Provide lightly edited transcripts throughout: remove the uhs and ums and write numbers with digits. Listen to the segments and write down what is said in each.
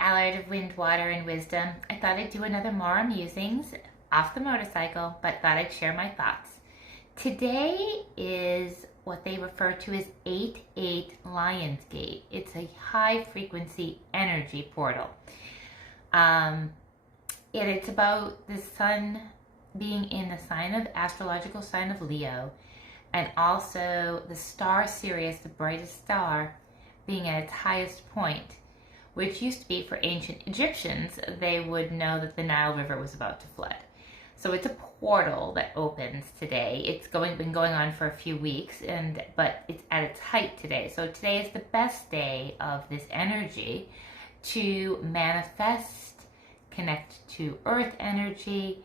Allard of Wind, Water, and Wisdom. I thought I'd do another Mara Musings off the motorcycle, but thought I'd share my thoughts. Today is what they refer to as 8-8 Lionsgate. It's a high frequency energy portal. It's about the sun being in the astrological sign of Leo, and also the star Sirius, the brightest star, being at its highest point, which used to be for ancient Egyptians. They would know that the Nile River was about to flood. So it's a portal that opens today. It's been going on for a few weeks, but it's at its height today. So today is the best day of this energy to manifest, connect to earth energy.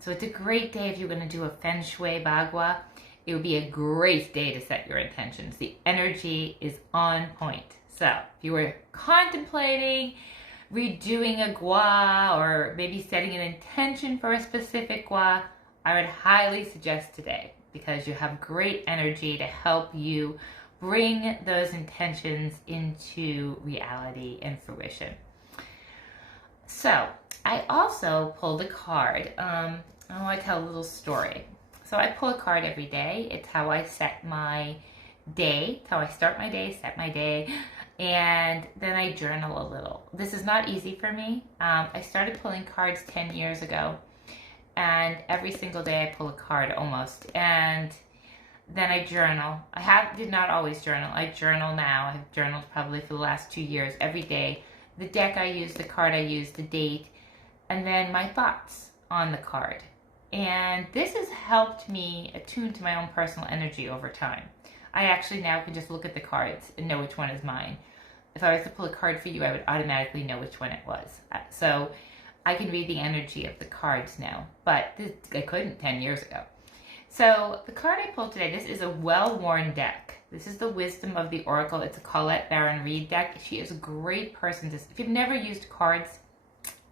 So it's a great day if you're going to do a Feng Shui Bagua. It would be a great day to set your intentions. The energy is on point. So if you were contemplating redoing a gua or maybe setting an intention for a specific gua, I would highly suggest today, because you have great energy to help you bring those intentions into reality and fruition. So I also pulled a card. I want to tell a little story. So I pull a card every day. It's how I set my day. It's how I start my day, set my day, and then I journal a little. This is not easy for me. I started pulling cards 10 years ago, and every single day I pull a card almost, and then I journal. Did not always journal. I journal now. I've journaled probably for the last 2 years, every day. The deck I use, the card I use, the date, and then my thoughts on the card. And this has helped me attune to my own personal energy over time. I actually now can just look at the cards and know which one is mine. If I was to pull a card for you, I would automatically know which one it was. So I can read the energy of the cards now, but I couldn't 10 years ago. So the card I pulled today, this is a well-worn deck. This is the Wisdom of the Oracle. It's a Colette Baron Reid deck. She is a great person if you've never used cards,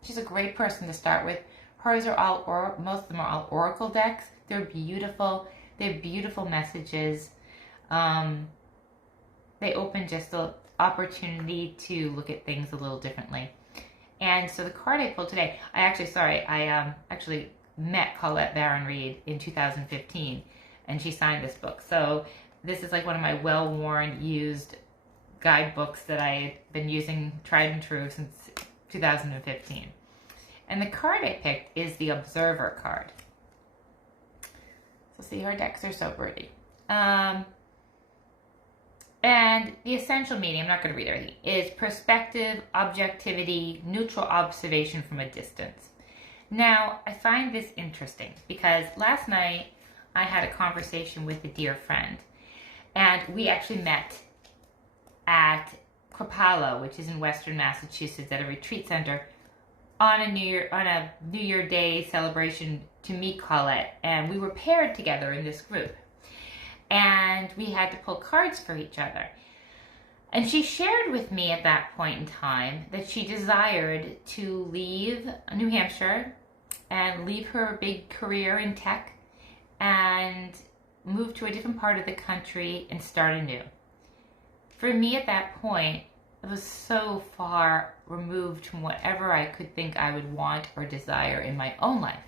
she's a great person to start with. Hers are most of them are all Oracle decks. They're beautiful. They're beautiful messages. They open just the opportunity to look at things a little differently. And so the card I pulled today, I actually met Colette Baron Reid in 2015, and she signed this book. So this is like one of my well-worn, used guidebooks that I've been using tried and true since 2015. And the card I picked is the Observer card. So see, her decks are so pretty. And the essential meaning, I'm not going to read everything, is perspective, objectivity, neutral observation from a distance. Now, I find this interesting because last night I had a conversation with a dear friend, and we actually met at Kripalu, which is in Western Massachusetts, at a retreat center on a New Year Day celebration to meet Colette, and we were paired together in this group, and we had to pull cards for each other. And she shared with me at that point in time that she desired to leave New Hampshire and leave her big career in tech and move to a different part of the country and start anew. For me at that point, it was so far removed from whatever I could think I would want or desire in my own life.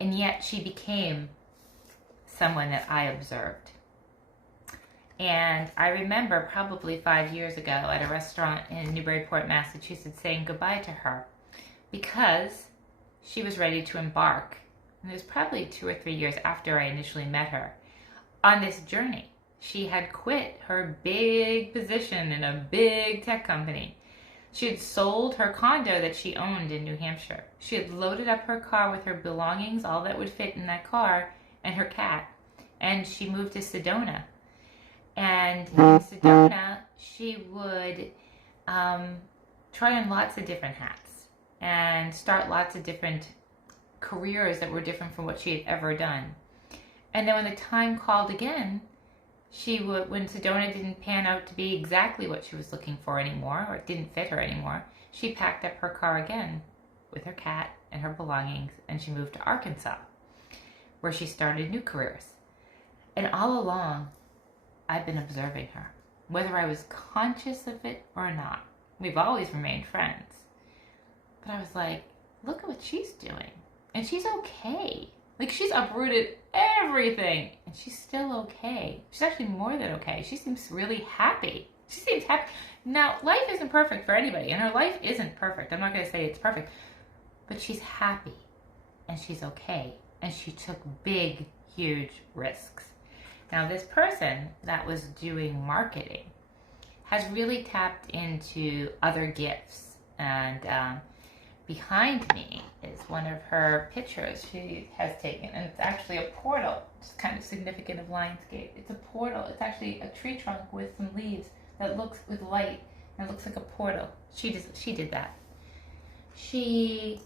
And yet she became someone that I observed. And I remember probably 5 years ago at a restaurant in Newburyport, Massachusetts, saying goodbye to her because she was ready to embark. And it was probably 2 or 3 years after I initially met her on this journey. She had quit her big position in a big tech company. She had sold her condo that she owned in New Hampshire. She had loaded up her car with her belongings, all that would fit in that car, and her cat. And she moved to Sedona. And in Sedona, she would try on lots of different hats and start lots of different careers that were different from what she had ever done. And then when the time called again, when Sedona didn't pan out to be exactly what she was looking for anymore, or it didn't fit her anymore, she packed up her car again with her cat and her belongings, and she moved to Arkansas, where she started new careers. And all along, I've been observing her, whether I was conscious of it or not, We've always remained friends. But I was like, look at what she's doing. And she's okay. Like, she's uprooted everything. And she's still okay. She's actually more than okay. She seems really happy. She seems happy. Now, life isn't perfect for anybody. And her life isn't perfect. I'm not going to say it's perfect. But she's happy. And she's okay. And she took big, huge risks. Now, this person that was doing marketing has really tapped into other gifts. And behind me is one of her pictures she has taken. And it's actually a portal. It's kind of significant of Lionsgate. It's a portal. It's actually a tree trunk with some leaves that looks with light. And it looks like a portal. She did that. She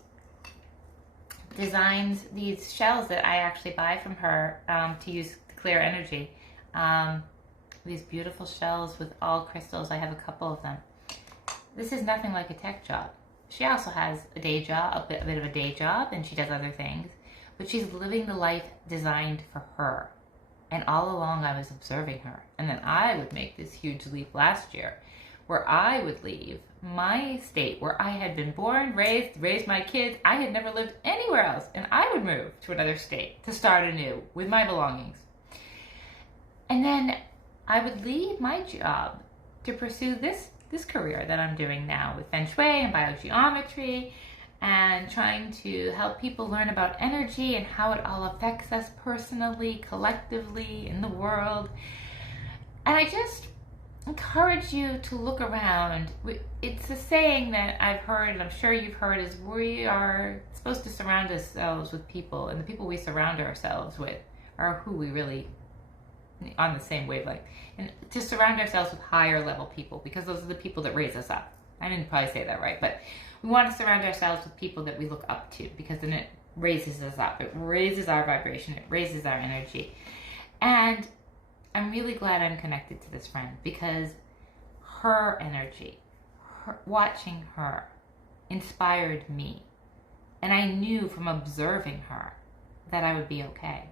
designs these shells that I actually buy from her to use to clear energy. These beautiful shells with all crystals. I have a couple of them. This is nothing like a tech job. She also has a day job, a bit of a day job, and she does other things. But she's living the life designed for her. And all along I was observing her. And then I would make this huge leap last year where I would leave my state where I had been born, raised my kids. I had never lived anywhere else. And I would move to another state to start anew with my belongings. And then I would leave my job to pursue this career that I'm doing now with Feng Shui and biogeometry and trying to help people learn about energy and how it all affects us personally, collectively, in the world. And I just encourage you to look around. It's a saying that I've heard, and I'm sure you've heard, is we are supposed to surround ourselves with people, and the people we surround ourselves with are who we really on the same wavelength, and to surround ourselves with higher level people, because those are the people that raise us up. I didn't probably say that right, but we want to surround ourselves with people that we look up to, because then it raises us up. It raises our vibration. It raises our energy. And I'm really glad I'm connected to this friend, because her energy, watching her, inspired me. And I knew from observing her that I would be okay.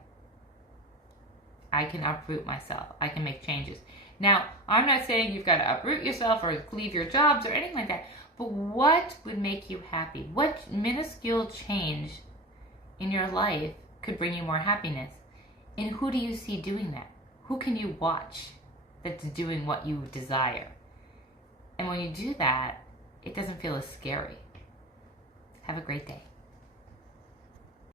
I can uproot myself. I can make changes. Now, I'm not saying you've got to uproot yourself or leave your jobs or anything like that, but what would make you happy? What minuscule change in your life could bring you more happiness? And who do you see doing that? Who can you watch that's doing what you desire? And when you do that, it doesn't feel as scary. Have a great day.